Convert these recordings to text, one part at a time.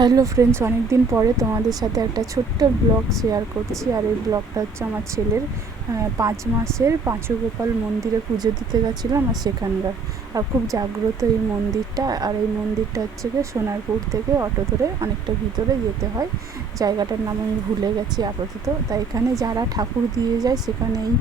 Hello friends অনেক দিন পরে তোমাদের সাথে একটা ছোট্ট ব্লগ শেয়ার করছি। আর এই ব্লগটা হচ্ছে আমার ছেলের পাঁচ মাসের পাঁচুগোপাল মন্দিরে পুজো দিতে গেছিলাম আর সেখানকার। আর খুব জাগ্রত এই মন্দিরটা। আর এই মন্দিরটা হচ্ছে গিয়ে সোনারপুর থেকে অটো ধরে অনেকটা ভিতরে যেতে হয়। জায়গাটার নাম আমি ভুলে গেছি আপাতত। তাই এখানে যারা ঠাকুর দিয়ে যায় সেখানে এই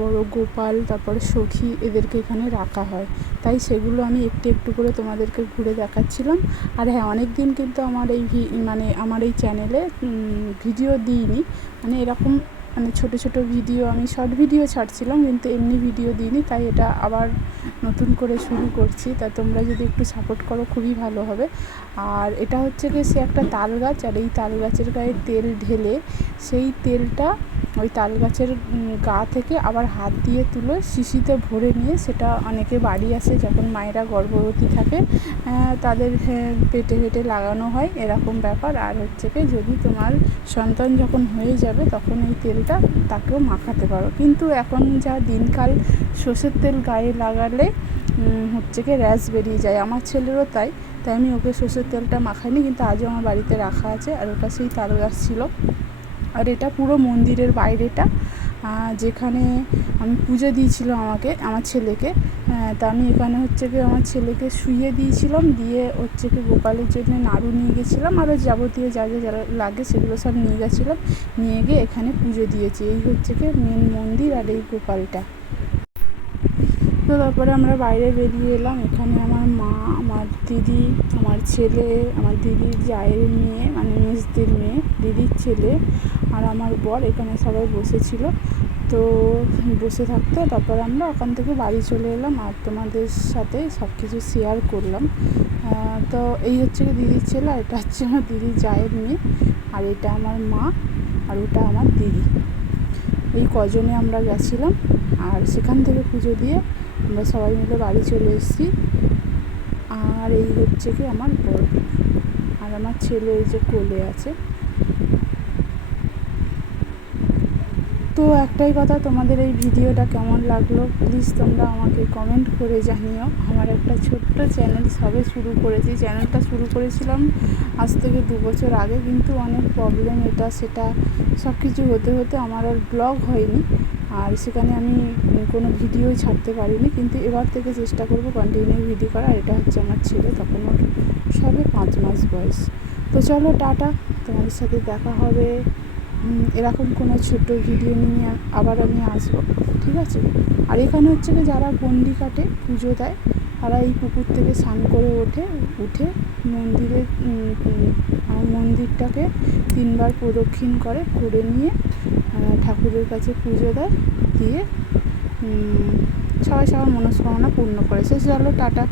বড় গোপাল, তারপরে সখী এদেরকে এখানে রাখা হয়। তাই সেগুলো আমি একটু একটু করে তোমাদেরকে ঘুরে দেখাচ্ছিলাম। আর হ্যাঁ অনেক দিন কিন্তু আমার এই মানে আমার এই চ্যানেলে ভিডিও দিইনি। মানে এরকম মানে ছোট ছোট ভিডিও, আমি শর্ট ভিডিও ছাড়ছিলাম, কিন্তু এমনি ভিডিও দিইনি। তাই এটা আবার নতুন করে শুরু করছি তা তোমরা যদি একটু সাপোর্ট করো খুবই ভালো হবে। আর এটা হচ্ছে কি সে একটা তাল গাছ আর এই তাল গাছের গায়ে তেল ঢেলে সেই তেলটা ওই তাল গাছের গা থেকে আবার হাত দিয়ে তুলে শিশিতে ভরে নিয়ে সেটা অনেকে বাড়ি আসে যখন মায়েরা গর্ভবতী থাকে তাদের হ্যাঁ, পেটে পেটে লাগানো হয় এরকম ব্যাপার। আর হচ্ছে কি যদি তোমার সন্তান যখন হয়ে যাবে তখন এই তেলটা তাকেও মাখাতে পারো। কিন্তু এখন যা দিনকাল সর্ষের তেল গায়ে লাগালে উম, হচ্ছে কি র্যাশ বেরিয়ে যায়। আমার ছেলেরও তাই। তাই আমি ওকে সর্ষের তেলটা মাখাইনি কিন্তু আজও আমার বাড়িতে রাখা আছে আর ওটা সেই তাল গাছ ছিল। আর এটা পুরো মন্দিরের বাইরেটা যেখানে আমি পুজো দিয়েছিল আমাকে আমার ছেলেকে। তা আমি এখানে হচ্ছে কি আমার ছেলেকে শুইয়ে দিয়েছিলাম দিয়ে হচ্ছে কি গোপালের জন্য নাড়ু নিয়ে গেছিলাম আরও যাবতীয় যা যা লাগে সেগুলো সব নিয়ে গেছিলাম। নিয়ে গিয়ে এখানে পুজো দিয়েছি। এই হচ্ছে কি মেন মন্দির আর এই গোপালটা। তো তারপরে আমরা বাইরে বেরিয়ে এলাম। এখানে আমার মা, আমার দিদি, আমার ছেলে, আমার দিদির জায়ের মেয়ে মানে মেজদির মেয়ে, দিদির ছেলে আর আমার বর এখানে সবাই বসেছিল। তো বসে থাকতে তারপর আমরা ওখান থেকে বাড়ি চলে এলাম আর তোমাদের সাথে সব কিছু শেয়ার করলাম তো এই হচ্ছে কি দিদির ছেলে আর এটা হচ্ছে আমার দিদির জায়ের মেয়ে আর এটা আমার মা আর ওটা আমার দিদি। এই কজনে আমরা গেছিলাম আর সেখান থেকে পুজো দিয়ে আমরা সবাই মিলে বাড়ি চলে এসেছি। আর এই হচ্ছে কি আমার বর আর আমার ছেলে এই যে কোলে আছে। তো একটাই কথা, তোমাদের এই ভিডিওটা কেমন লাগল? প্লিজ তোমরা আমাকে কমেন্ট করে জানিও। আমার একটা ছোট্ট চ্যানেল সবে শুরু করেছি। চ্যানেলটা শুরু করেছিলাম আজ থেকে দু বছর আগে, কিন্তু অনেক প্রবলেম এটা, সেটা সব কিছু হতে হতে আমার আর ব্লগ হয়নি। আর সেখানে আমি কোনো ভিডিও ছাড়তে পারিনি, কিন্তু এবার থেকে চেষ্টা করব কন্টিনিউ ভিডিও করা এটা হচ্ছে আমার ছেলে, তখন সবে পাঁচ মাস বয়স। তো চলো টাটা, তোমাদের সাথে দেখা হবে। এরকম কোনো ছোট ভিডিও নিয়ে আবার আমি আসব, ঠিক আছে? আর এখানে হচ্ছে কি যারা গন্ডি কাটে, পুজো দেয়, তারা এই পুকুর থেকে স্নান করে ওঠে, উঠে মন্দিরে মন্দিরটাকে তিনবার প্রদক্ষিণ করে করে নিয়ে ঠাকুরের কাছে পুজো দেয়, দিয়ে সবাই সবার মনস্কামনা পূর্ণ করে। সে চলো, টাটা।